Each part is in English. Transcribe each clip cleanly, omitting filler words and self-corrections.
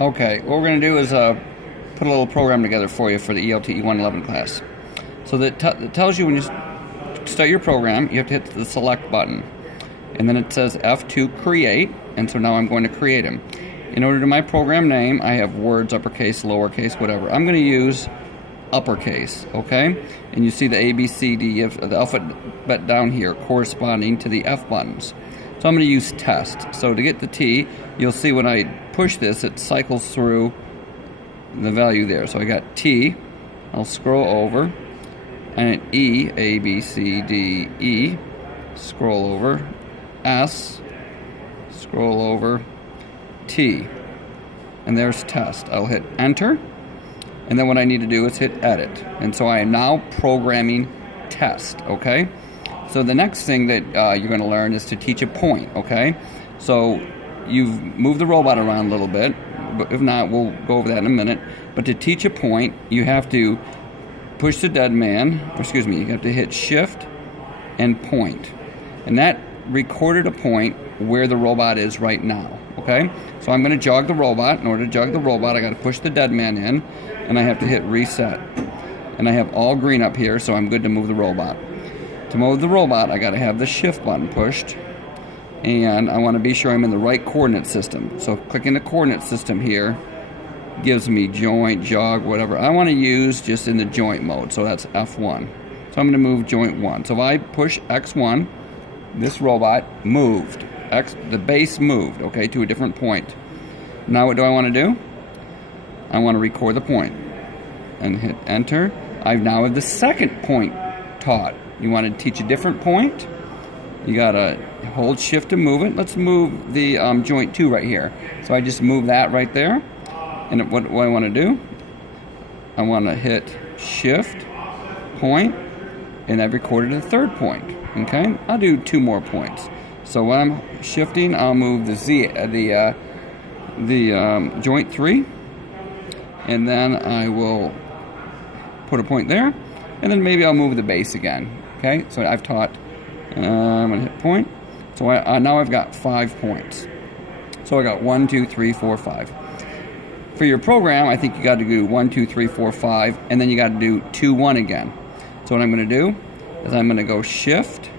Okay, what we're going to do is put a little program together for you for the ELTE 111 class. So that tells you when you start your program, you have to hit the select button. And then it says F2 create, and so now I'm going to create them. In order to my program name, I have words, uppercase, lowercase, whatever. I'm going to use uppercase, okay? And you see the A, B, C, D, the alphabet down here corresponding to the F buttons. So I'm going to use test. So to get the T, you'll see when I push this, it cycles through the value there. So I got T, I'll scroll over, and E, A, B, C, D, E, scroll over, S, scroll over, T, and there's test. I'll hit enter, and then what I need to do is hit edit. And so I am now programming test, okay? So the next thing that you're going to learn is to teach a point, okay? So you've moved the robot around a little bit, but if not, we'll go over that in a minute. But to teach a point, you have to push the dead man, or excuse me, you have to hit shift and point. And that recorded a point where the robot is right now, okay? So I'm going to jog the robot. In order to jog the robot, I got to push the dead man in, and I have to hit reset. And I have all green up here, so I'm good to move the robot. To move the robot, I got to have the shift button pushed, and I want to be sure I'm in the right coordinate system. So clicking the coordinate system here gives me joint, jog, whatever. I want to use just in the joint mode, so that's F1. So I'm going to move joint 1. So if I push X1, this robot moved. The base moved, okay, to a different point. Now what do I want to do? I want to record the point and hit enter. I now have the second point taught. You want to teach a different point? You got to hold shift to move it. Let's move the joint 2 right here. So I just move that right there. And what I want to do? I want to hit shift, point, and I've recorded a third point. Okay, I'll do 2 more points. So when I'm shifting, I'll move the joint 3, and then I will put a point there, and then maybe I'll move the base again. Okay, so I've taught. I'm gonna hit point. So now I've got 5 points. So I got 1, 2, 3, 4, 5. For your program, I think you got to do 1, 2, 3, 4, 5, and then you got to do 2, 1 again. So what I'm going to do is I'm going to go shift,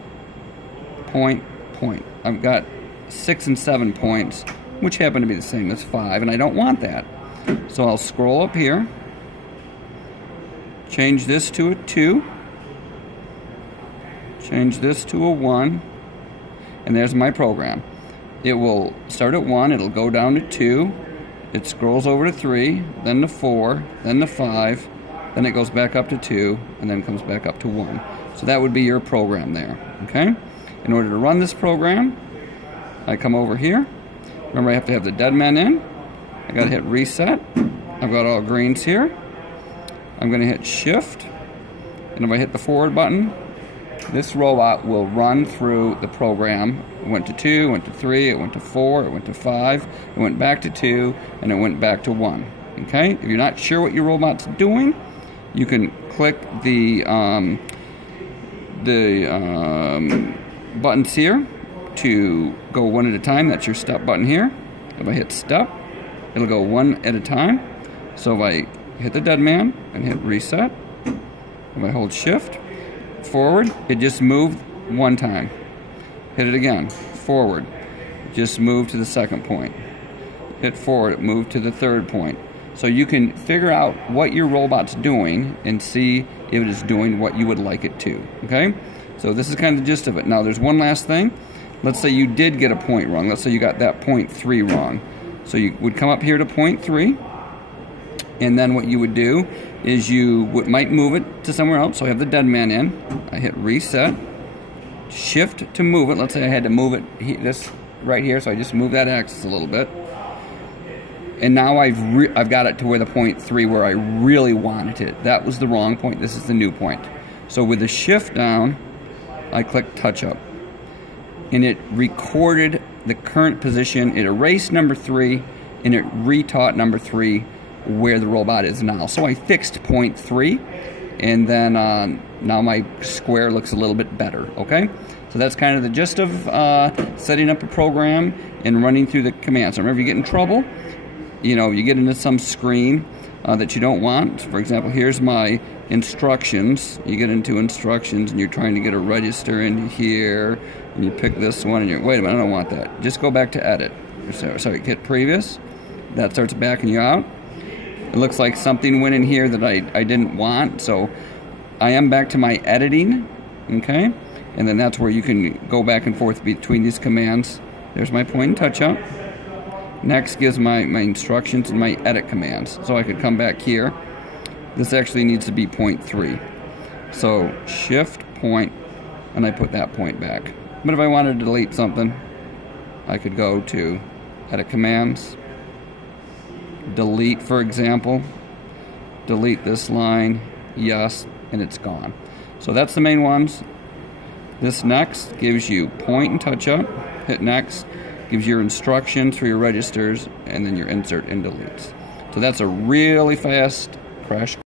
point, point. I've got 6 and 7 points, which happen to be the same as 5, and I don't want that. So I'll scroll up here, change this to a 2, change this to a 1, and there's my program. It will start at 1, it'll go down to 2, it scrolls over to 3, then to 4, then to 5, then it goes back up to 2, and then comes back up to 1. So that would be your program there, okay? In order to run this program, I come over here. Remember, I have to have the dead man in. I got to hit reset. I've got all greens here. I'm going to hit shift, and if I hit the forward button, this robot will run through the program. It went to 2, went to 3, it went to 4, it went to 5, it went back to 2, and it went back to 1. Okay? If you're not sure what your robot's doing, you can click the buttons here to go one at a time. That's your step button here. If I hit step, it'll go one at a time. So if I hit the dead man and hit reset, if I hold shift, forward, it just moved 1 time. Hit it again, forward, just move to the second point. Hit forward, it moved to the third point. So you can figure out what your robot's doing and see if it is doing what you would like it to, okay? So this is kind of the gist of it. Now there's one last thing. Let's say you did get a point wrong. Let's say you got that point 3 wrong. So you would come up here to point 3, and then what you would do is you might move it to somewhere else. So I have the dead man in. I hit reset, shift to move it. Let's say I had to move it this right here, so I just move that axis a little bit. And now I've got it to where the point 3 where I really wanted it. That was the wrong point. This is the new point. So with the shift down, I click touch up. And it recorded the current position. It erased number 3, and it retaught number 3 where the robot is now. So I fixed point 3, and then now my square looks a little bit better, okay? So that's kind of the gist of setting up a program and running through the commands. So remember, if you get in trouble, you get into some screen that you don't want. For example, here's my instructions. You get into instructions and you're trying to get a register into here, and you pick this one and you're, wait a minute, I don't want that. Just go back to edit. Sorry, hit previous. That starts backing you out. It looks like something went in here that I didn't want, so I am back to my editing, okay? And then that's where you can go back and forth between these commands. There's my point and touch up. Next gives my instructions and my edit commands. So I could come back here. This actually needs to be point 3. So shift point, and I put that point back. But if I wanted to delete something, I could go to edit commands, delete, for example, delete this line, yes, and it's gone. So that's the main ones. This next gives you point and touch up, hit next, gives your instructions for your registers, and then your insert and deletes. So that's a really fast crash